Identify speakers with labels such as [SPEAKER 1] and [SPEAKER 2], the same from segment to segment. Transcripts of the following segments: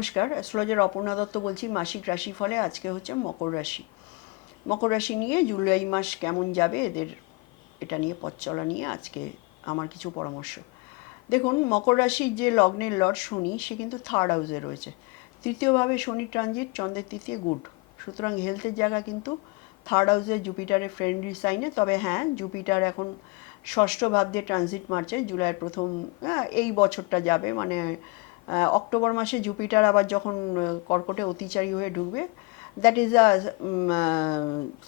[SPEAKER 1] নমস্কার, অ্যাস্ট্রোলজার অপর্ণা দত্ত বলছি, মাসিক রাশি ফলে আজকে হচ্ছে মকর রাশি। মকর রাশি নিয়ে জুলাই মাস কেমন যাবে এদের, এটা নিয়ে পথ চলা নিয়ে আজকে আমার কিছু পরামর্শ। দেখুন, মকর রাশির যে লগ্নের লর্ড শনি, সে কিন্তু থার্ড হাউসে রয়েছে। তৃতীয়ভাবে শনি ট্রানজিট চন্দ্রের তৃতীয় গুড সুতরাং হেলথের জায়গা কিন্তু থার্ড হাউসে জুপিটারের ফ্রেন্ডলি সাইনে তবে হ্যাঁ জুপিটার এখন ষষ্ঠ ভাব দিয়ে ট্রানজিট মারছে, জুলাইয়ের প্রথম এই বছরটা যাবে মানে অক্টোবর মাসে জুপিটার আবার যখন কর্কটে অতিচারী হয়ে ঢুকবে that is a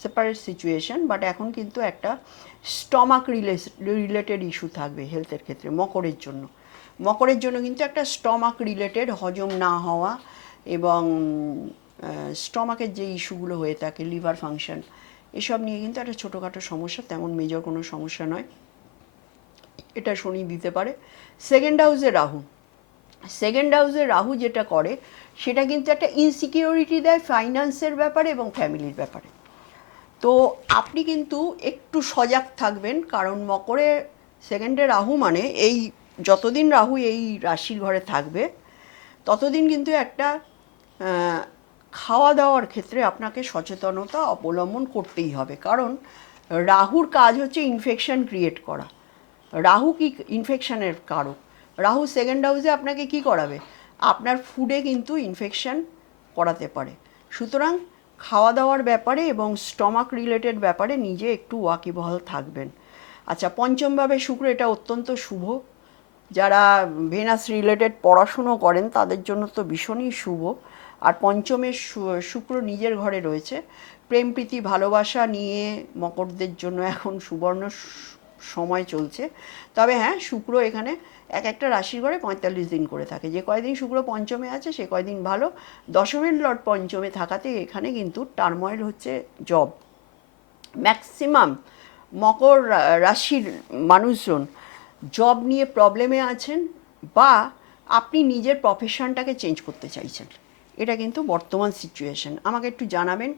[SPEAKER 1] separate situation but এখন কিন্তু একটা স্টমাক রিলেটেড ইস্যু থাকবে হেলথের ক্ষেত্রে, মকরের জন্য। মকরের জন্য কিন্তু একটা স্টমাক রিলেটেড হজম না হওয়া এবং স্টমাকের যে ইস্যুগুলো হয়ে থাকে, লিভার ফাংশন, এসব নিয়ে কিন্তু একটা ছোটোখাটো সমস্যা, তেমন মেজর কোনো সমস্যা নয়। এটা শনি দিতে পারে। সেকেন্ড হাউসে রাহু। সেকেন্ড হাউসে রাহু যেটা করে, সেটা কিন্তু একটা ইনসিকিউরিটি দেয় ফাইন্যান্সের ব্যাপারে এবং ফ্যামিলির ব্যাপারে। তো আপনি কিন্তু একটু সজাগ থাকবেন, কারণ মকরে সেকেন্ডে রাহু মানে এই যতদিন রাহু এই রাশির ঘরে থাকবে, ততদিন কিন্তু একটা খাওয়া দাওয়ার ক্ষেত্রে আপনাকে সচেতনতা অবলম্বন করতেই হবে। কারণ রাহুর কাজ হচ্ছে ইনফেকশন ক্রিয়েট করা। রাহু কি ইনফেকশনের কারক? রাহু সেকেন্ড হাউসে আপনাকে কি করাবে? আপনার ফুডে কিন্তু ইনফেকশন করাতে পারে। সুতরাং খাওয়া দাওয়ার ব্যাপারে এবং স্টমাক রিলেটেড ব্যাপারে নিজে একটু ওয়াকিবহাল থাকবেন। আচ্ছা পঞ্চমভাবে শুক্র, এটা অত্যন্ত শুভ। যারা ভেনাস রিলেটেড পড়াশুনো করেন, তাদের জন্য তো ভীষণই শুভ। আর পঞ্চমের শুক্র নিজের ঘরে রয়েছে। প্রেম, প্রীতি, ভালোবাসা নিয়ে মকরদের জন্য এখন সুবর্ণ সময় চলছে। তবে হ্যাঁ শুক্র এখানে এক একটা রাশির ঘরে পঁয়তাল্লিশ দিন করে থাকে। যে কয়দিন শুক্র পঞ্চমে আছে, সে কয়দিন ভালো। দশমের লট পঞ্চমে থাকাতে এখানে কিন্তু টার্ময়েল হচ্ছে জব ম্যাক্সিমাম মকর রাশির মানুষজন জব নিয়ে প্রবলেমে আছেন বা আপনি নিজের প্রফেশনটাকে চেঞ্জ করতে চাইছেন। এটা কিন্তু বর্তমান সিচুয়েশন আমাকে একটু জানাবেন,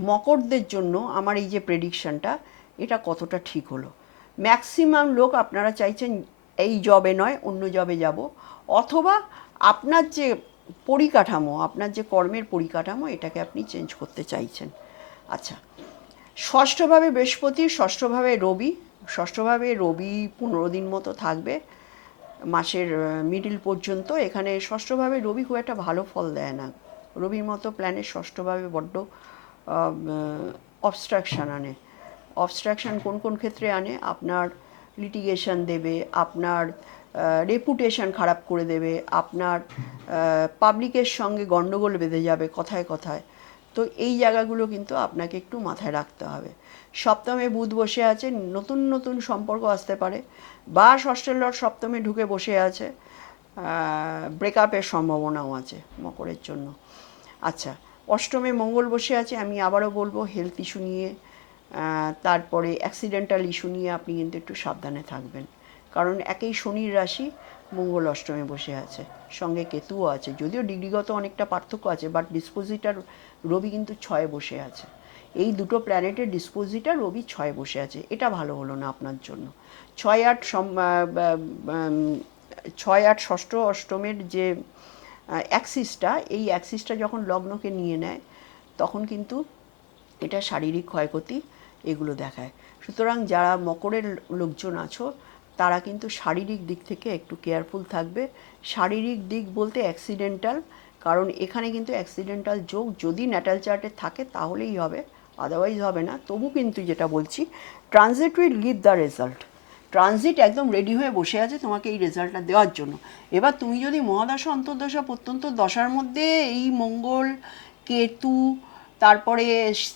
[SPEAKER 1] মকরদের জন্য আমার এই যে প্রেডিকশানটা এটা কতটা ঠিক হলো? ম্যাক্সিমাম লোক আপনারা চাইছেন এই জবে নয়, অন্য জবে যাব। অথবা আপনার যে পরিকাঠামো, আপনার যে কর্মের পরিকাঠামো, এটাকে আপনি চেঞ্জ করতে চাইছেন। আচ্ছা ষষ্ঠভাবে বৃহস্পতি, ষষ্ঠভাবে রবি ষষ্ঠভাবে রবি পনেরো দিন মতো থাকবে, মাসের মিডিল পর্যন্ত। এখানে ষষ্ঠভাবে রবি খুব একটা ভালো ফল দেয় না। রবির মতো প্ল্যানের ষষ্ঠভাবে বড্ড অবস্ট্রাকশান আনে। অবস্ট্রাকশান কোন কোন ক্ষেত্রে আনে? আপনার লিটিগেশন দেবে, আপনার রেপুটেশন খারাপ করে দেবে, আপনার পাবলিকের সঙ্গে গণ্ডগোল বেঁধে যাবে কথায় কথায়। তো এই জায়গাগুলো কিন্তু আপনাকে একটু মাথায় রাখতে হবে। সপ্তমে বুধ বসে আছে, নতুন নতুন সম্পর্ক আসতে পারে, বা ষষ্ঠের লট সপ্তমে ঢুকে বসে আছে ব্রেকআপের সম্ভাবনাও আছে মকরের জন্য। আচ্ছা অষ্টমে মঙ্গল বসে আছে, আমি আবারও বলব হেলথ ইস্যু নিয়ে তারপরে অ্যাক্সিডেন্টাল ইস্যু নিয়ে আপনি কিন্তু একটু সাবধানে থাকবেন। কারণ একই শনির রাশি, মঙ্গল অষ্টমে বসে আছে, সঙ্গে কেতুও আছে। যদিও ডিগ্রিগত অনেকটা পার্থক্য আছে বাট ডিসপোজিটার রবি কিন্তু ছয়ে বসে আছে। এই দুটো প্ল্যানেটের ডিসপোজিটার রবি ছয়ে বসে আছে। এটা ভালো হলো না আপনার জন্য। ছয় আট ছয় আট ষষ্ঠ অষ্টমের যে অ্যাক্সিসটা এই অ্যাক্সিসটা যখন লগ্নকে নিয়ে নেয়, তখন কিন্তু এটা শারীরিক ক্ষয়ক্ষতি এগুলো দেখায়। সুতরাং যারা মকরের লোকজন আছো, তারা কিন্তু শারীরিক দিক থেকে একটু কেয়ারফুল থাকবে। শারীরিক দিক বলতে অ্যাক্সিডেন্টাল কারণ এখানে কিন্তু অ্যাক্সিডেন্টাল যোগ যদি ন্যাটাল চার্টে থাকে তাহলেই হবে আদারওয়াইজ হবে না। তবু কিন্তু যেটা বলছি transit will give the result transit একদম রেডি হয়ে বসে আছে তোমাকে এই রেজাল্টটা দেওয়ার জন্য। এবার তুমি যদি মহাদশা, অন্তর্দশা, প্রত্যন্ত দশার মধ্যে এই মঙ্গল, কেতু তারপরে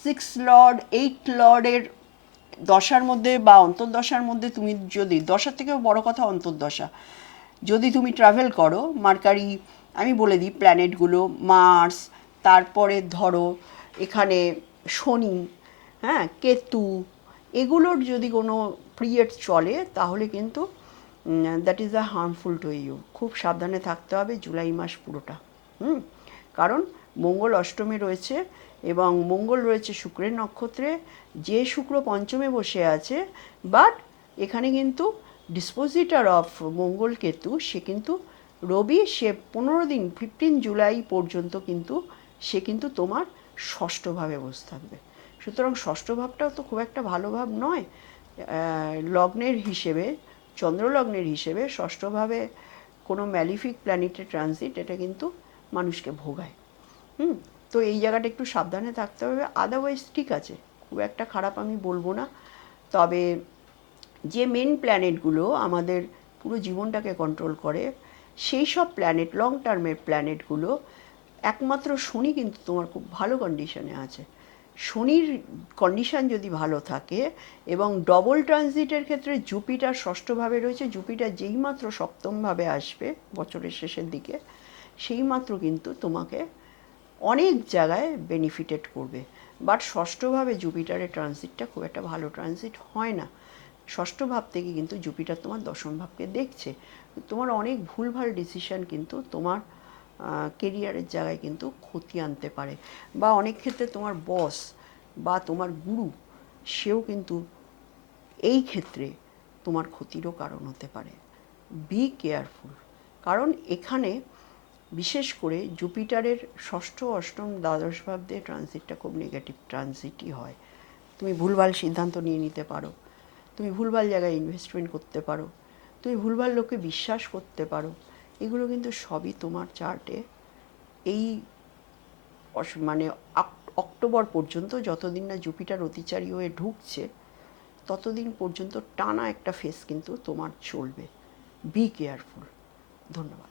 [SPEAKER 1] সিক্স লর্ড এইট লর্ডের দশার মধ্যে বা অন্তর্দশার মধ্যে তুমি যদি, দশার থেকেও বড় কথা অন্তর্দশা। যদি তুমি ট্রাভেল করো, মার্কারি, আমি বলে দিই প্ল্যানেটগুলো মার্স তারপরে ধরো এখানে শনি হ্যাঁ কেতু, এগুলোর যদি কোনো পিরিয়ড চলে, তাহলে কিন্তু that is the harmful to you খুব সাবধানে থাকতে হবে জুলাই মাস পুরোটা। হুম? কারণ মঙ্গল অষ্টমে রয়েছে এবং মঙ্গল রয়েছে শুক্রের নক্ষত্রে। যে শুক্র পঞ্চমে বসে আছে বাট এখানে কিন্তু ডিসপোজিটার অফ মঙ্গল কেতু, সে কিন্তু রবি, সে পনেরো দিন ফিফটিন জুলাই পর্যন্ত কিন্তু সে কিন্তু তোমার ষষ্ঠভাবে বসে থাকবে। সুতরাং ষষ্ঠ ভাবটাও তো খুব একটা ভালো ভাব নয়। লগ্নের হিসেবে চন্দ্রলগ্নের হিসেবে ষষ্ঠভাবে কোনো ম্যালিফিক প্ল্যানেটের ট্রানজিট এটা কিন্তু মানুষকে ভোগায়। হুম, তো এই জায়গাটা একটু সাবধানে থাকতে হবে আদারওয়াইজ ঠিক আছে, খুব একটা খারাপ আমি বলব না। তবে যে মেন প্ল্যানেটগুলো আমাদের পুরো জীবনটাকে কন্ট্রোল করে, সেই সব প্ল্যানেট লং টার্মের প্ল্যানেটগুলো একমাত্র শনি কিন্তু তোমার খুব ভালো কন্ডিশনে আছে। শনির কন্ডিশন যদি ভালো থাকে এবং ডবল ট্রানজিটের ক্ষেত্রে জুপিটার ষষ্ঠভাবে রয়েছে, জুপিটার যেইমাত্র সপ্তমভাবে আসবে বছরের শেষের দিকে, সেইমাত্র কিন্তু তোমাকে অনেক জায়গায় বেনিফিটেড করবে। বাট ষষ্ঠভাবে জুপিটারের ট্রানজিটটা খুব একটা ভালো ট্রানজিট হয় না। ষষ্ঠ ভাব থেকে কিন্তু জুপিটার তোমার দশম ভাবকে দেখছে। তোমার অনেক ভুলভাল ডিসিশন কিন্তু তোমার কেরিয়ারের জায়গায় কিন্তু ক্ষতি আনতে পারে। বা অনেক ক্ষেত্রে তোমার বস বা তোমার গুরু, সেও কিন্তু এই ক্ষেত্রে তোমার ক্ষতিরও কারণ হতে পারে। বি কেয়ারফুল কারণ এখানে বিশেষ করে জুপিটারের ষষ্ঠ, অষ্টম, দ্বাদশ ভাব দিয়ে ট্রানজিটটা খুব নেগেটিভ ট্রানজিটই হয়। তুমি ভুলভাল সিদ্ধান্ত নিয়ে নিতে পারো। তুমি ভুলভাল জায়গায় ইনভেস্টমেন্ট করতে পারো। তুমি ভুলভাল লোককে বিশ্বাস করতে পারো। এগুলো কিন্তু সবই তোমার চার্টে এই মানে অক্টোবর পর্যন্ত যতদিন না জুপিটার অতিচারী হয়ে ঢুকছে, ততদিন পর্যন্ত টানা একটা ফেস কিন্তু তোমার চলবে। বি কেয়ারফুল ধন্যবাদ।